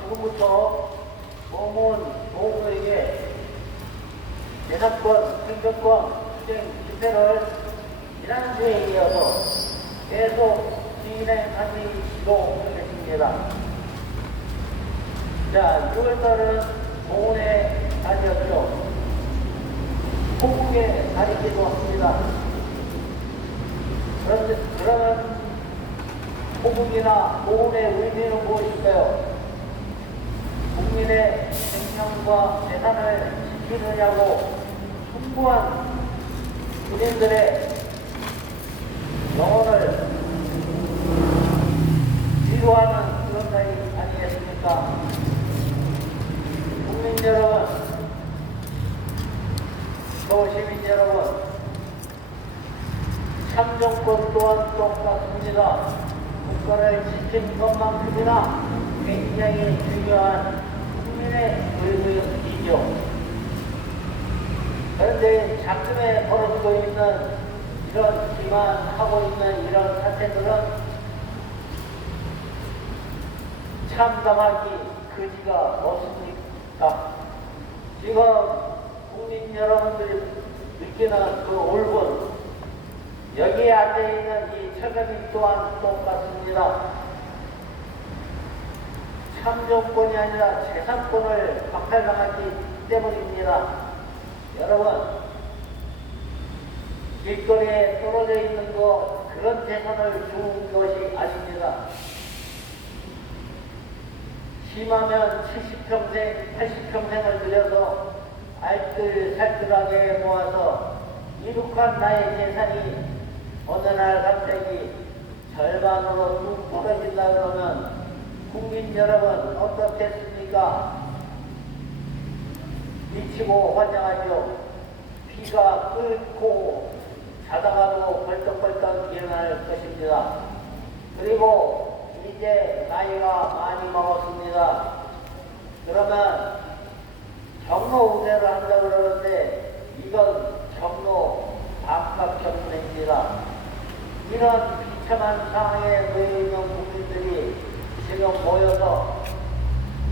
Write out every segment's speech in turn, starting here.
지금부터 공무원 보호에게 재산권, 행정권, 투쟁 집회를 지난주에 이어서 계속 진행하시기로 하겠습니다. 자, 6월달은 보훈의 달이었죠. 호국의 달이기도 합니다. 그러면 호국이나 보훈의 의미는 무엇일까요? 국민의 생명과 재산을 지키느냐고 숭고한 군인들의 영혼을 위로하는 그런 날이 아니겠습니까? 국민 여러분, 또 시민 여러분, 참정권 또한 똑같습니다. 국가를 지키는 것만큼이나 굉장히 중요한 국민의 의무이죠. 그런데 작금에 벌어지고 있는 이런 기만하고 있는 이런 사태들은 참담하기 그지가 없습니까? 지금 국민 여러분들이 느끼는 그 울분, 여기에 앉아있는 이 철거민 또한 똑같습니다. 참정권이 아니라 재산권을 박탈당하기 때문입니다. 여러분, 길거리에 떨어져 있는 거 그런 재산을 주는 것이 아닙니다. 심하면 70평생, 80평생을 들여서 알뜰살뜰하게 모아서 이룩한 나의 재산이 어느 날 갑자기 절반으로 뚝 떨어진다 그러면 국민 여러분 어떻겠습니까? 미치고 환장하죠. 피가 끓고 자다가도 벌떡벌떡 일어날 것입니다. 그리고 이제 나이가 많이 먹었습니다. 그러면 경로 우대를 한다고 그러는데 이건 경로 반값 경로입니다. 이런 비참한 상황에 놓여 있는 국민들이 지금 모여서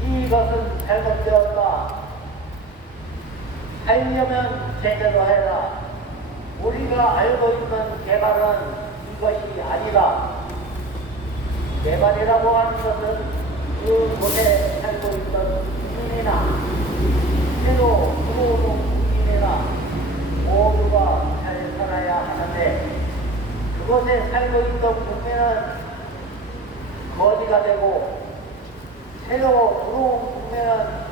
이것은 잘못되었다. 살려면 제대로 해라. 우리가 알고 있는 개발은 이것이 아니다. 개발이라고 하는 것은 그곳에 살고 있던 국민이나 새로 들어오는 국민이나 모두가 잘 살아야 하는데 그곳에 살고 있던 국민은 거지가 되고 새로 들어온 국민은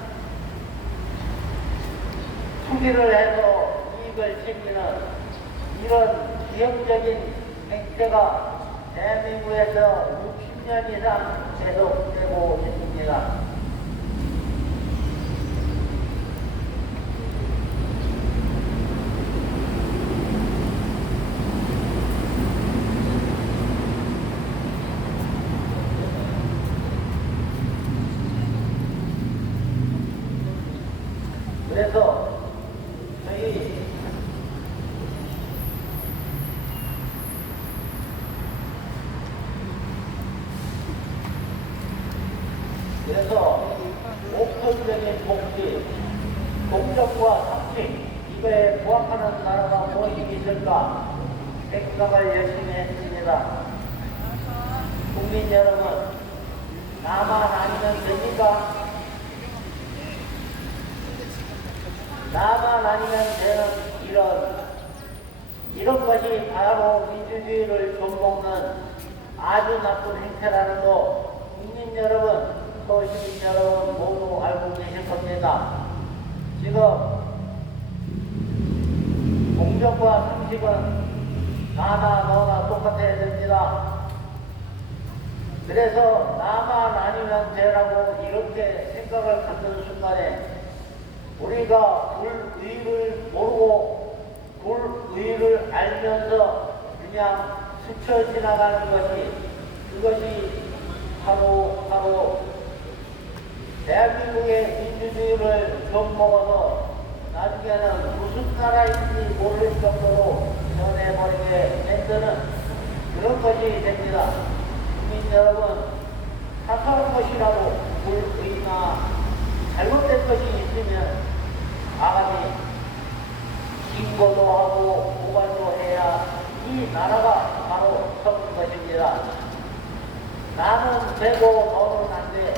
투기를 해서 이익을 챙기는 이런 기형적인 행태가 대한민국에서 60년 이상 계속되고 있습니다. 그래서 목표적인 복지, 공정과 상식, 이거에 부합하는 나라가 무엇이 있을까 생각을 열심히 했습니다. 국민 여러분, 나만 아니면 됩니까? 나만 아니면 되는 이런 것이 바로 민주주의를 좀먹는 아주 나쁜 행태라는 거 국민 여러분, 또 시민 여러분 모두 알고 계실 겁니다. 지금 공정과 상식은 나나 너나 똑같아야 됩니다. 그래서 나만 아니면 되라고 이렇게 생각을 갖는 순간에 우리가 불의를 모르고 불의를 알면서 그냥 스쳐 지나가는 것이 그것이 바로 대한민국의 민주주의를 좀먹어서 나중에는 무슨 나라인지 모를 정도로 변해버리게 만드는 그런 것이 됩니다. 국민 국민 여러분, 사소한 것이라도 불의나 잘못된 것이 있으면 아가미 신고도 하고 고발도 해야 이 나라가 바로 서는 것입니다. 나는 되고 너는 안 돼.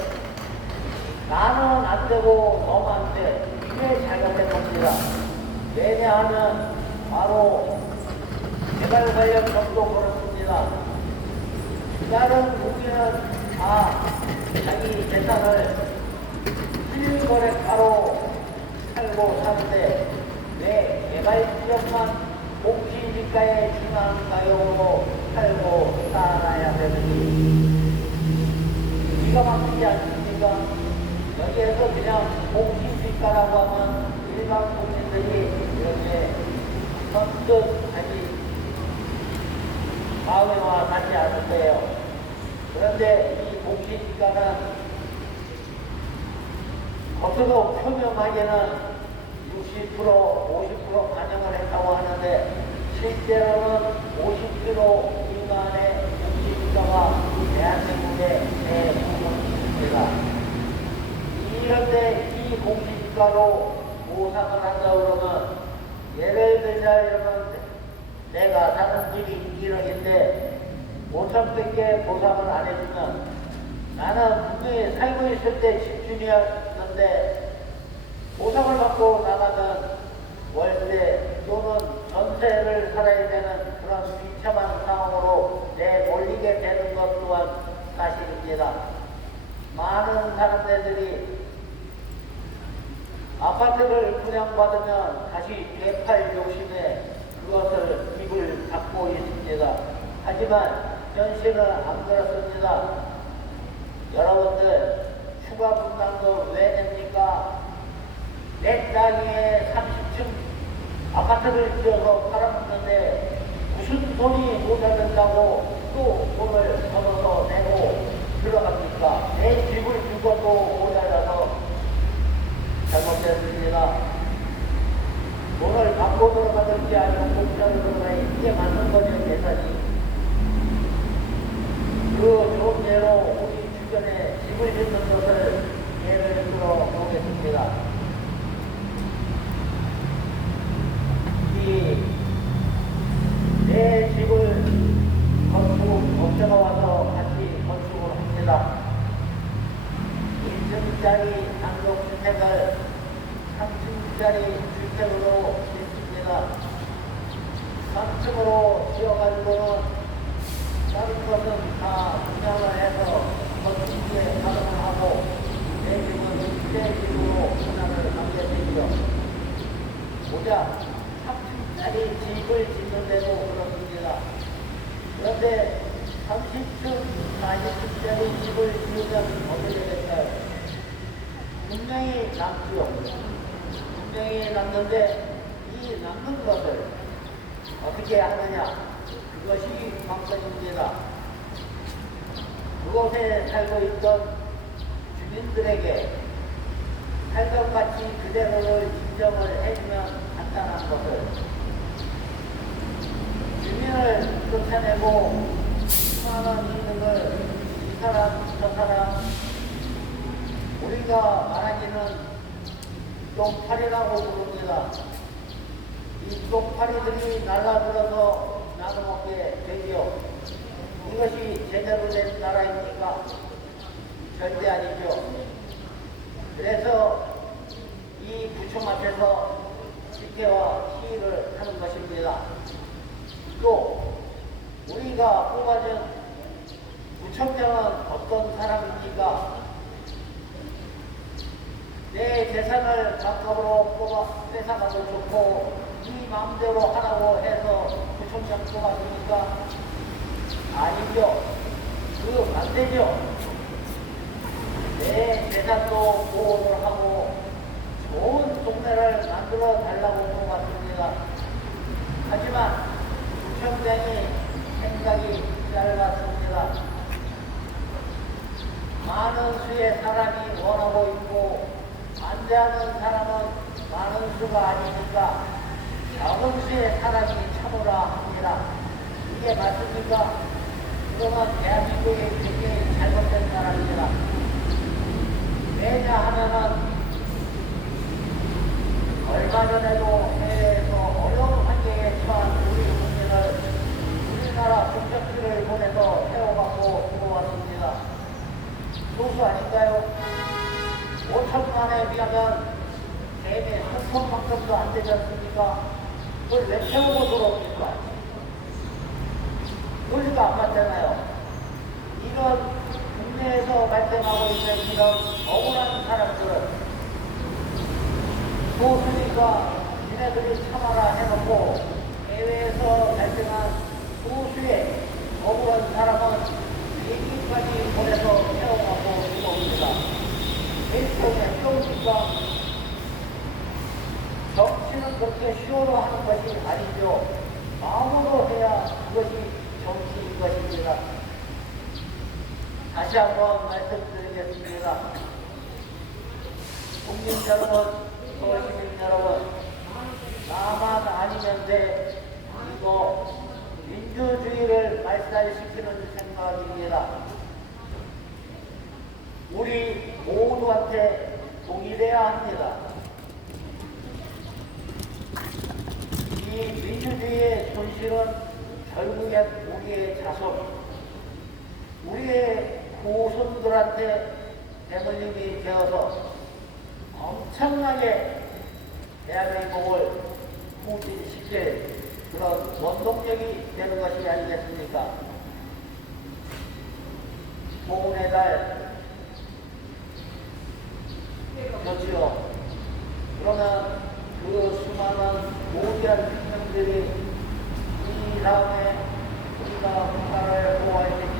나는 안 되고 너는 안 돼. 이게 잘못된 겁니다. 왜냐하면 바로 개발 관련 법도 그렇습니다. 다른 국민은 다 자기 재산을 실거래가로 살고 사는데 왜 개발 지역만 공시지가에 준한 가격으로 살고 살아야 되는지 기가 막히지 않습니까? 여기에서 그냥 공시지가라고 하면 일반 국민들이 이렇게 선뜻 하지 마음에 와 닿지 않을 거예요. 그런데 이 공시지가는 겉으로 표명하기에는 60%, 50% 반영을 했다고 하는데 실제로는 50kg 미만의 공시지가가 대한민국에 대부분입니다. 이런데 이 공시지가로 보상을 한다고 그러면 예를 들자면 내가 사는 집이 1억인데 5천밖에 보상을 안 해주면 나는 분명히 살고 있을 때 집주인이었는데 보상을 받고 나가면 월세 또는 전세를 살아야 되는 그런 비참한 상황으로 내몰리게 되는 것 또한 사실입니다. 많은 사람들이 아파트를 분양받으면 다시 되팔 욕심에 그것을 입을 닫고 있습니다. 하지만 현실은 안 그렇습니다. 여러분들 추가 분담도 왜 냅니까? 내 땅에 30층 아파트를 지어서 팔았는데 무슨 돈이 모자른다고 또 돈을 벌어서 내고 들어갑니까? 내 집을 준 것도 모자라서 잘못됐습니다. 돈을 받고 들어가든지 아니면 공짜로 들어가야 이게 맞는 거죠, 계산이. 그 좋은 예로 우리 주변에 집을 짓는 것을 예를 들어 보겠습니다. 내 집을 건축업체가 와서 같이 건축을 합니다. 1층짜리 단독주택을 3층짜리 주택으로 짓습니다. 3층으로 지어가지고는 다른 것은 다 분양을 해서 건축에 가동을 하고 내 집은 새 집으로 분양을 하게 되죠. 보자. 3층짜리 집을 짓는데도 그렇습니다. 그런데 30층, 40층짜리 집을 지으면 어떻게 될까요? 분명히 남죠. 분명히 남는데 이 남는 것을 어떻게 하느냐? 그것이 관건입니다. 그곳에 살고 있던 주민들에게 살던 가치 그대로를 인정을 해주면 간단한 것을 주민을 쫓아내고 수많은 이득을 이 사람 저 사람 우리가 말하기는 쪽팔이라고 부릅니다. 이 쪽팔이들이 날라들어서 나눠먹게 되지요. 이것이 제대로 된 나라입니까? 절대 아니죠. 그래서 이 구청 앞에서 집회와 시위를 하는 것입니다. 또 우리가 뽑아준 구청장은 어떤 사람입니까? 내 재산을 반값으로 뽑아 뺏어가도 좋고 이 마음대로 하라고 해서 구청장 뽑아줍니까? 아니죠. 그 반대죠. 내 재산도 보호를 하고 좋은 동네를 만들어 달라고 뽑았습니다. 하지만 구청장이 생각이 짧았습니다. 많은 수의 사람이 원하고 있고 반대하는 사람은 많은 수가 아니니까 적은 수의 사람이 참으라 합니다. 이게 맞습니까? 그동안 대한민국이 굉장히 잘못된 나라입니다. 왜냐하면은 얼마 전에도 해외에서 어려운 환경에 처한 우리 국민을 우리나라 국적지를 보내서 태워갖고 들어왔습니다. 소수 아닌가요? 5천만에 비하면 개미 3천만큼도 안 되지 않습니까? 그걸 왜 태우고 들어옵니까? 논리가 안 맞잖아요. 이런 국내에서 발생하고 있는 이런 억울한 사람들은 소수니까 니네들이 참아라 해놓고 해외에서 발생한 소수의 억울한 사람은 비행기까지 보내서 태워가고 들어옵니다. 일종의 뿅입니까? 정치는 그렇게 쉬워로 하는 것이 아니죠. 마음으로 해야 그것이 정치인 것입니다. 다시 한번 말씀드리겠습니다. 국민 여러분, 서울시민 여러분, 나만 아니면 돼. 이거 민주주의를 말살시키는 생각입니다. 우리 모두한테 동일해야 합니다. 이 민주주의의 손실은 결국엔 우리의 자손, 우리의 후손들한테 대물림이 되어서 엄청나게 대한민국을 후진시킬 그런 원동력이 되는 것이 아니겠습니까? 보훈의 달 그렇지요. 그러면 그 수많은 모든 혁명들이 이 다음에 우리가 국가를 보호할 테니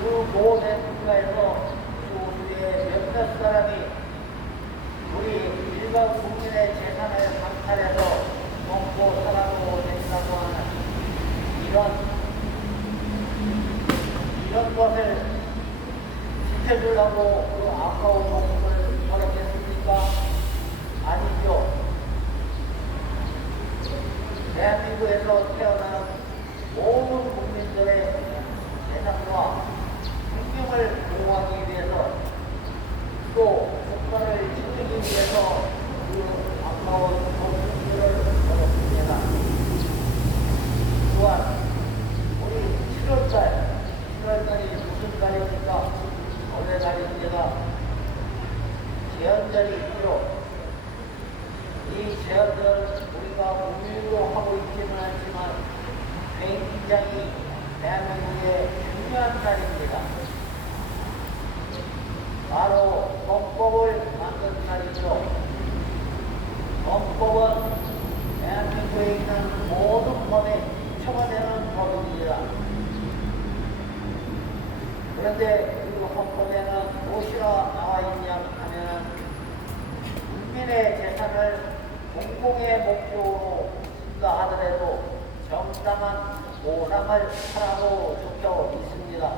그 모든 국가에서 소수의 몇몇 사람이 우리 일반 국민의 재산을 강탈해서 먹고 살아도 된다고 하는 이런 것을 지켜주려고 그 아까운 목숨을 버렸겠습니까? 아니죠. 대한민국에서 태어난 모든 국민들의 재산과 생명을 보호하기 위해서 또 국가를 지키기 위해서 그 아까운 목숨들을 버렸습니다. 또한 우리 7월달이 무슨 달입니까? 어느 달입니다. 제헌절이 있죠. 이 제헌절은 우리가 우유로 하고 있지는 않지만 굉장히 대한민국의 중요한 날입니다. 바로 헌법을 만든 날이죠. 헌법은 대한민국에 있는 모든 법에 처벌되는 법입니다. 그런데 그 헌법에는 무엇이라 나와 있냐 하면 국민의 재산을 공공의 목적으로 쓴다 하더라도 정당한 보상을 하라고 적혀 있습니다.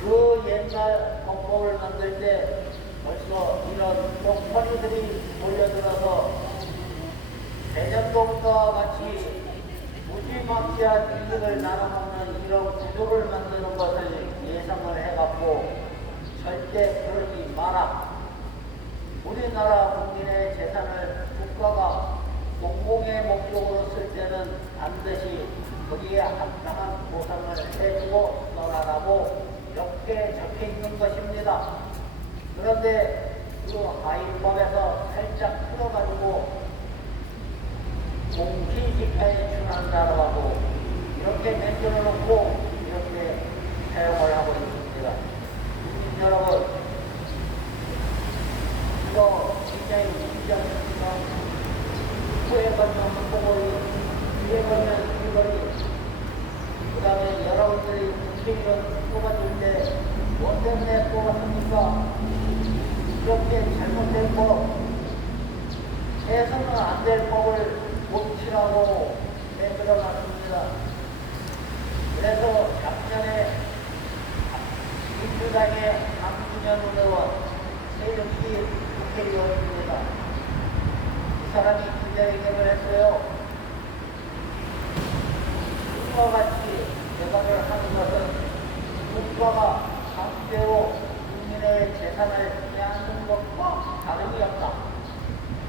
그 옛날 헌법을 만들 때 벌써 이런 똥파리들이 몰려들어서 대전동과 같이 무지막지한 이익을 나눠먹는 이런 구조를 만드는 것을 예상을 해갖고 절대 그러지 마라. 우리나라 국민의 재산을 국가가 공공의 목적으로 쓸 때는 반드시 거기에 합당한 보상을 해주고 떠나라고 이렇게 적혀 있는 것입니다. 그런데 그 하위법에서 살짝 풀어가지고 공시지가에 준한다고 하고 이렇게 만들어 놓고 이렇게 사용을 하고 있습니다. 국민 여러분, 이거 굉장히 웃기지 않습니까? 후에 걸면 한복을, 뒤에 걸면 귀걸이, 그 다음에 여러분들이 국회의원 뽑아줄 때 뭐 때문에 뽑았습니까? 이렇게 잘못된 법, 해서는 안 될 법을 고치라고 내들어 놨습니다. 그래서 작년에 민주당의 강준현 의원, 새벽시 국회의원입니다. 이 사람이 기자회견을 했어요. 이와 같이 결과를 하는 것은 국가가 강제로 국민의 재산을 빼앗는 것과 다름이 없다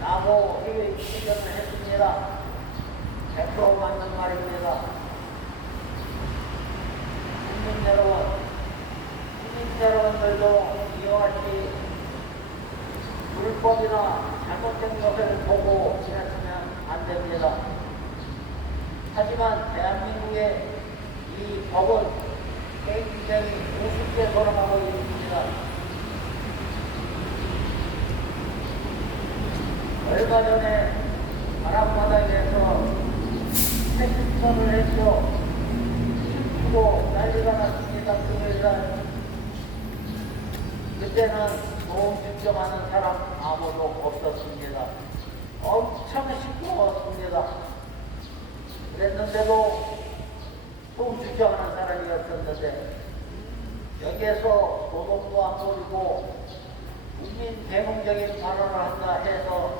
라고 의견을 했습니다. 100% 맞는 말입니다. 국민 여러분들도 이와 같이 불법이나 잘못된 것을 보고 지나치면 안 됩니다. 하지만 대한민국의 이 법은 굉장히 우습게 돌아가고 있습니다. 얼마 전에 바람바닥에서 택시선을 했죠. 춤추고 난리가 났습니다. 그때는 보험 측정하는 사람 아무도 없었습니다. 엄청 시끄러웠습니다. 그랬는데도 보험 측정하는 사람이었었는데 여기에서 도덕도 안 부리고 국민 대몽적인 발언을 한다 해서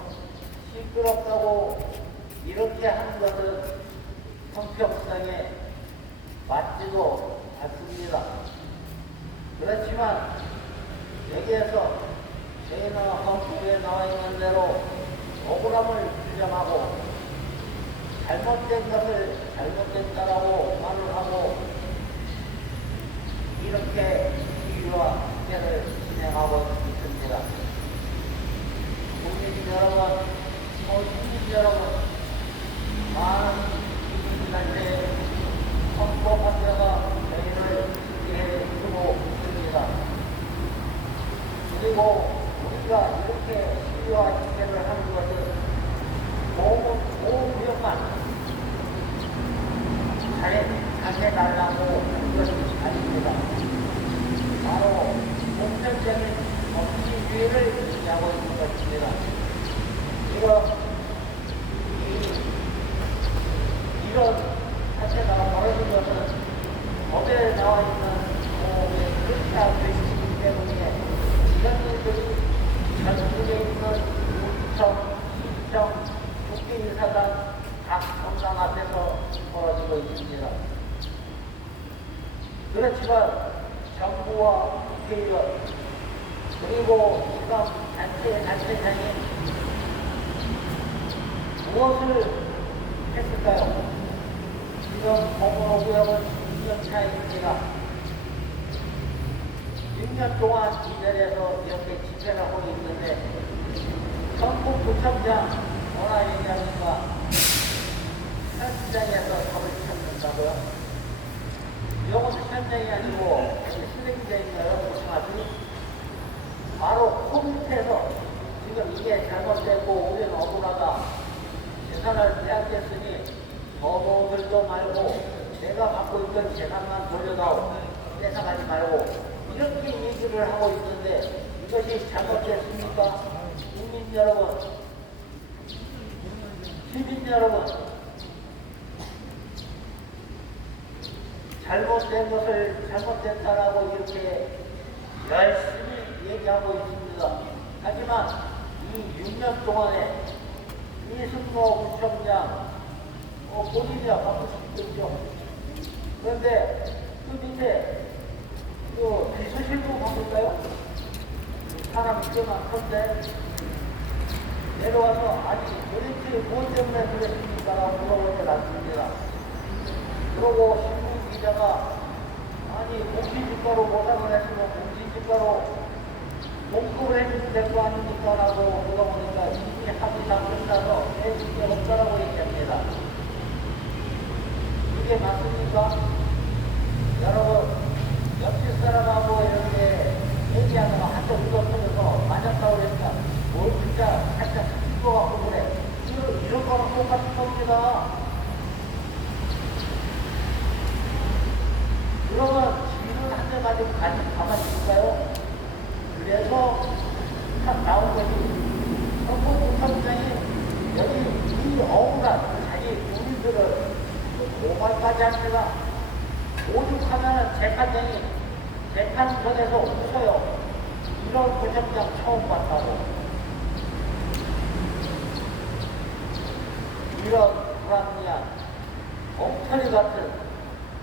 시끄럽다고 이렇게 하는 것은 형평성에 맞지도 않습니다. 그렇지만 여기에서 저희는 헌법에 나와 있는 대로 억울함을 주장하고 잘못된 것을 잘못됐다라고 말을 하고 이렇게 시위와 집회를 진행하고 있습니다. 국민 여러분, 시민 여러분, 많은 시민단체의 헌법학자가 저희를 지지해 주고 있습니다. 그리고 우리가 이렇게 시위와 집회를 하는 것은 보호구역만 잘해달라고 하는 것이 아닙니다. 바로 공정적인 법치주의를 유지하고 있는 것입니다. 이런 사태가 벌어진 것은 법에 나와 있는 보호에 그렇게 하고 있기 때문에 이런 일들이 전국에 있는 구청, 시청, 국회의사당 각 정당 앞에서 벌어지고 있습니다. 그렇지만 정부와 국회의원 그리고 지방 단체장이 무엇을 했을까요? 지금 공무구역은 6년 차입니다. 6년 동안 이 자리에서 이렇게 집회를 하고 있는데 전국구청장 뭐라 얘기합니까? 현장에서 답을 찾는다고요? 이것은 현장이 아니고 쓰레기장인가요? 조심하세요. 바로 코밑에서 지금 이게 잘못됐고 우리는 억울하다. 재산을 빼앗겼으니 어머들도 말고 내가 갖고 있던 재산만 돌려다오. 뺏어가지 말고 이렇게 얘기를 하고 있는데 이것이 잘못됐습니까? 국민 여러분, 시민 여러분, 잘못된 것을 잘못됐다라고 이렇게 열심히 얘기하고 있습니다. 하지만 이 6년 동안에 이승모 구청장 본인이야 바꿀 수 있겠죠. 그런데 그 밑에 그 비서실도 바꿀까요? 사람이 꽤 많던데 내려와서 아니 도대체 무엇 때문에 그랬습니까? 라고 물어보지 않습니다. 그러고 신문 기자가 아니 공시지가로 보상을 했으면 공시지가로 공급을 해주면 될 거 아닙니까? 라고 물어보니까 이미 합의 다 끝나서 해줄 게 없다라고 얘기합니다. 이게 맞습니까? 여러분 옆집 사람하고 이렇게 얘기하다가 한쪽 울어터져서 맞았다고 그러니까 뭘 진짜 살짝 스킨 거 같고 그래. 이런 거랑 똑같은 겁니다. 그러면 지는 한 대 맞으면 가만히 있을까요? 그래서 딱 나온 것이 헌법구청장이 여기 이 억울한 자기 우리들을 고발까지 합니다. 오죽하면 재판장이 재판선에서 웃어요. 이런 구청장 처음 봤다고. 이런 불합리한 엉터리 같은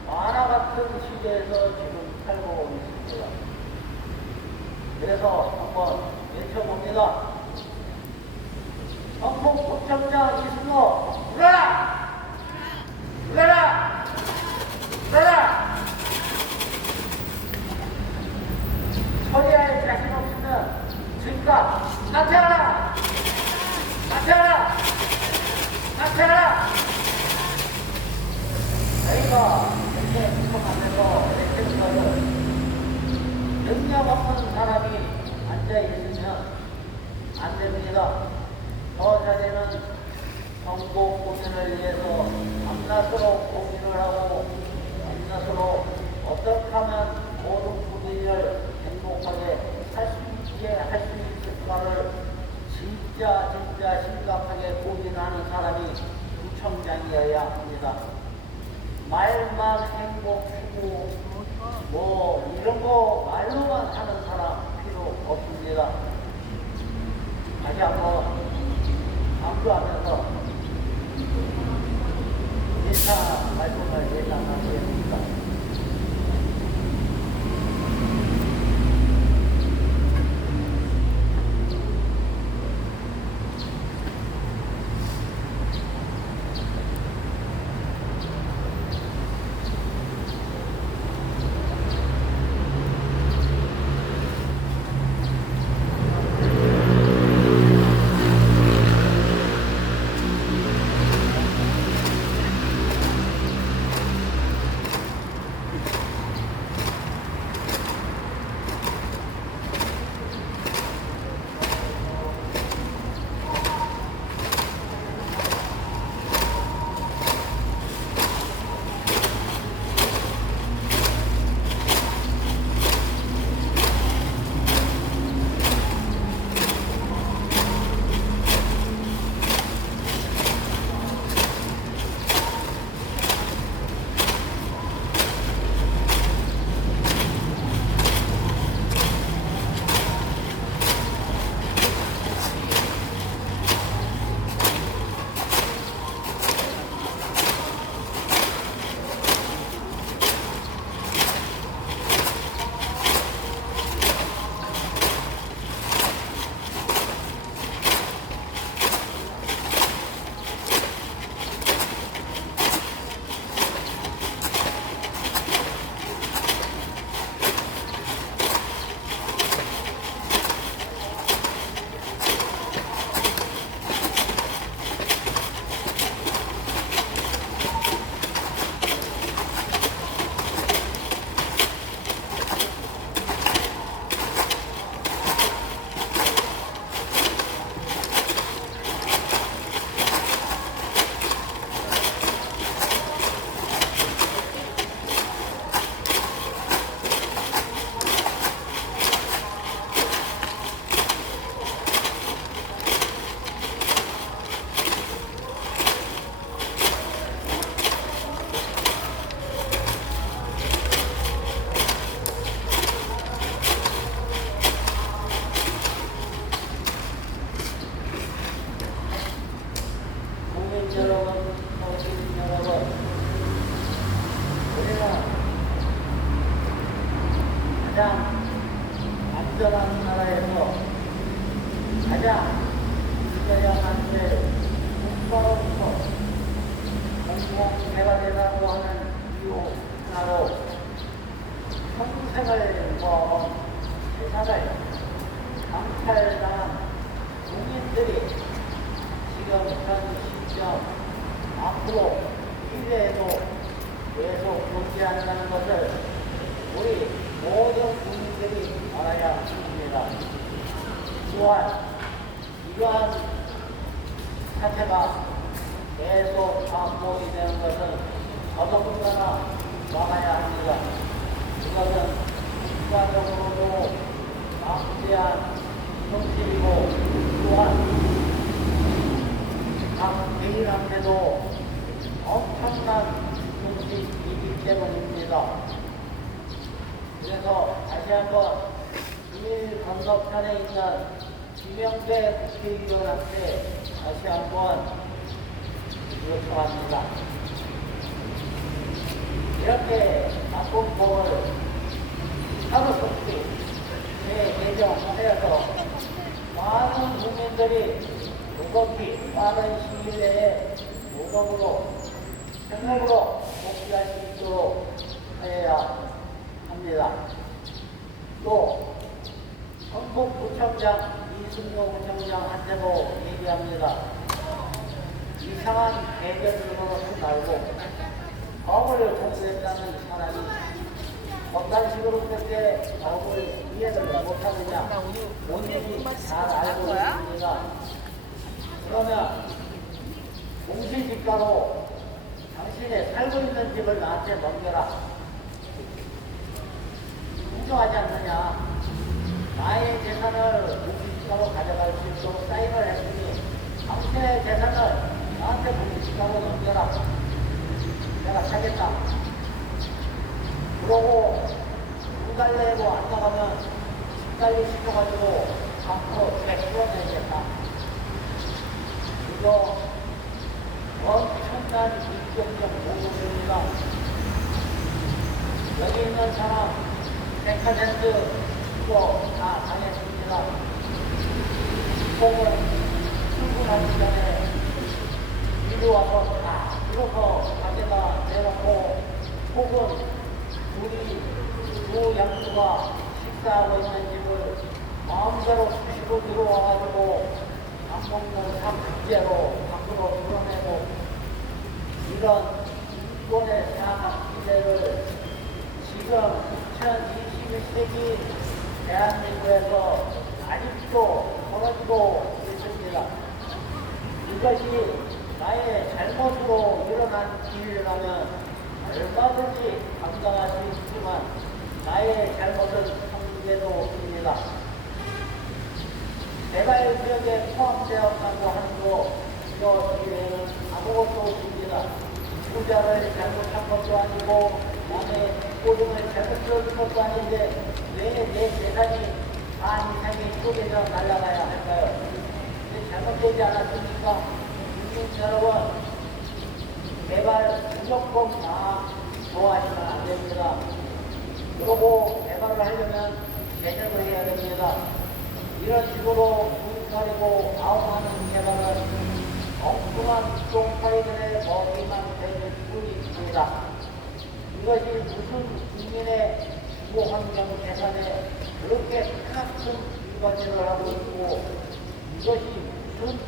만화 같은 시대에서 지금 살고 있습니다. 그래서 한번 외쳐봅니다. 성북구청장 이승호 울어라! 울어라! 울어라! 처리할 자신 없으면 즉각 사퇴하라! 사퇴하라! 사퇴하라! 저희가 이렇게 구성하면서 외치는 것은 능력 없는 사람이 앉아있으면 안 됩니다. 저 자리는 전국 국민을 위해서 밤낮으로 고민을 하고 밤낮으로 어떻게 하면 모든 국민을 행복하게 할 수 있게 할 수 있을까를 진짜 심각하게 고민하는 사람이 구청장이어야 합니다. 말만 행복, 추구, 이런 거 말로만 하는 사람 필요 없습니다. 다시 한번 강조하면서 인사 말씀을 예상하겠습니다. 가장 안전한 나라에서 가장 있어야 하는데 국가로부터 공공재가 되라고 하는 이유 하나로 평생을 모아온 세상을 강탈당한 국민들이 지금 현 시점 앞으로 미래에도 계속 존재한다는 것을 우리 모든 국민들이 알아야 합니다. 또한 이러한 사태가 계속 반복이 되는 것은 더더군다나 막아야 합니다. 이것은 국가적으로도 막대한 현실이고 또한 각 개인한테도 엄청난 손실이기 때문입니다. 그래서 다시 한번 일 건너편에 있는 김영배 국회의원한테 다시 한번 요청합니다. 이렇게 나쁜 법을 하루속히 개정하여서 많은 국민들이 무겁게 빠른 시일 내에 무겁으로 생업으로 복귀할 수 있도록 하여야 합니다. 또 경북구청장 이승용 구청장한테도 얘기합니다. 이상한 개견으로 하지 말고 법을 공부했다는 사람이 어떤 식으로 그렇게 법을 이해를 못하느냐 본인이 잘 알고 있습니다. 그러면 공시지가로 당신의 살고 있는 집을 나한테 넘겨라. 인정하지 않느냐. 나의 재산을 공시지가로 가져갈 수 있도록 사인을 했으니 당신의 재산을 나한테 공시지가로 넘겨라. 내가 사겠다. 그러고 두 달 내로 안 나가면 집달리 시켜가지고 앞으로 풀어내겠다. 이거 엄청난 인격적 모독입니다. 여기 있는 사람 100% 이거 다 당했습니다. 혹은 출근하기 전에 이리 와서 다 이러서 가게다 내놓고 혹은 우리 두 양수가 식사하고 있는 집을 마음대로 수시로 들어와가지고 밥 먹는 삼국제로 밖으로 드러내고 이런 인권의 사각지대를 지금 2021세기 대한민국에서 아직도 벌어지고 있습니다. 이것이 나의 잘못으로 일어난 일이라면 얼마든지 감당할 수 있지만 나의 잘못은 한계도 있습니다. 개발 지역에 포함되었다고 하는도 이거 뒤에는 아무것도 없습니다. 투자를 잘못한 것도 아니고 남의 고정을 잘못 들어준 것도 아닌데 왜 내 재산이 반 이상이 쪼개져 날아가야 할까요? 잘못되지 않았습니까? 국민 여러분, 개발 무조건 다 좋아하시면 안 됩니다. 그러고 개발을 하려면 개혁을 해야 됩니다. 이런 식으로 불가리고 아웅하는 개발은 엉뚱한 똥파이들의 먹이만 되는 뿐입니다. 이것이 무슨 국민의 주거환경 개선에 그렇게 큰 일관지를 하고 있고 이것이 무슨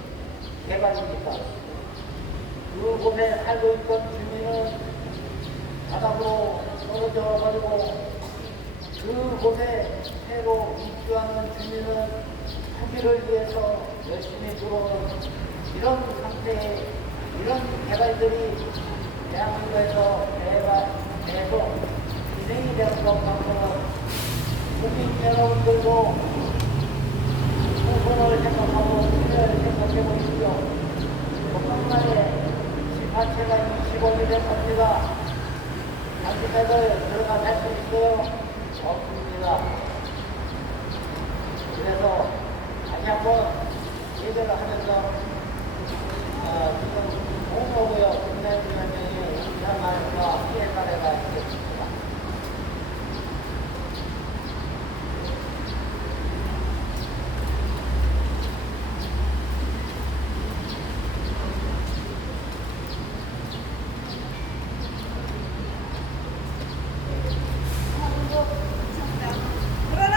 개발입니까? 그곳에 살고 있던 주민은 바닥으로 떨어져 버리고 그곳에 새로 입주하는 주민은 투기를 위해서 열심히 들어오는 이런 상태에 이런 개발들이 대한민국에서 계속 진행이 되는 것만큼은 국민 여러분들도 후손을 생각하고 미래를 생각해 보십시오. 조금만에 지파체가 20억이 된 겁니다. 당신네들 들어가 살 수 있어요? 없습니다. 그래서 다시 한번 얘기를 하면서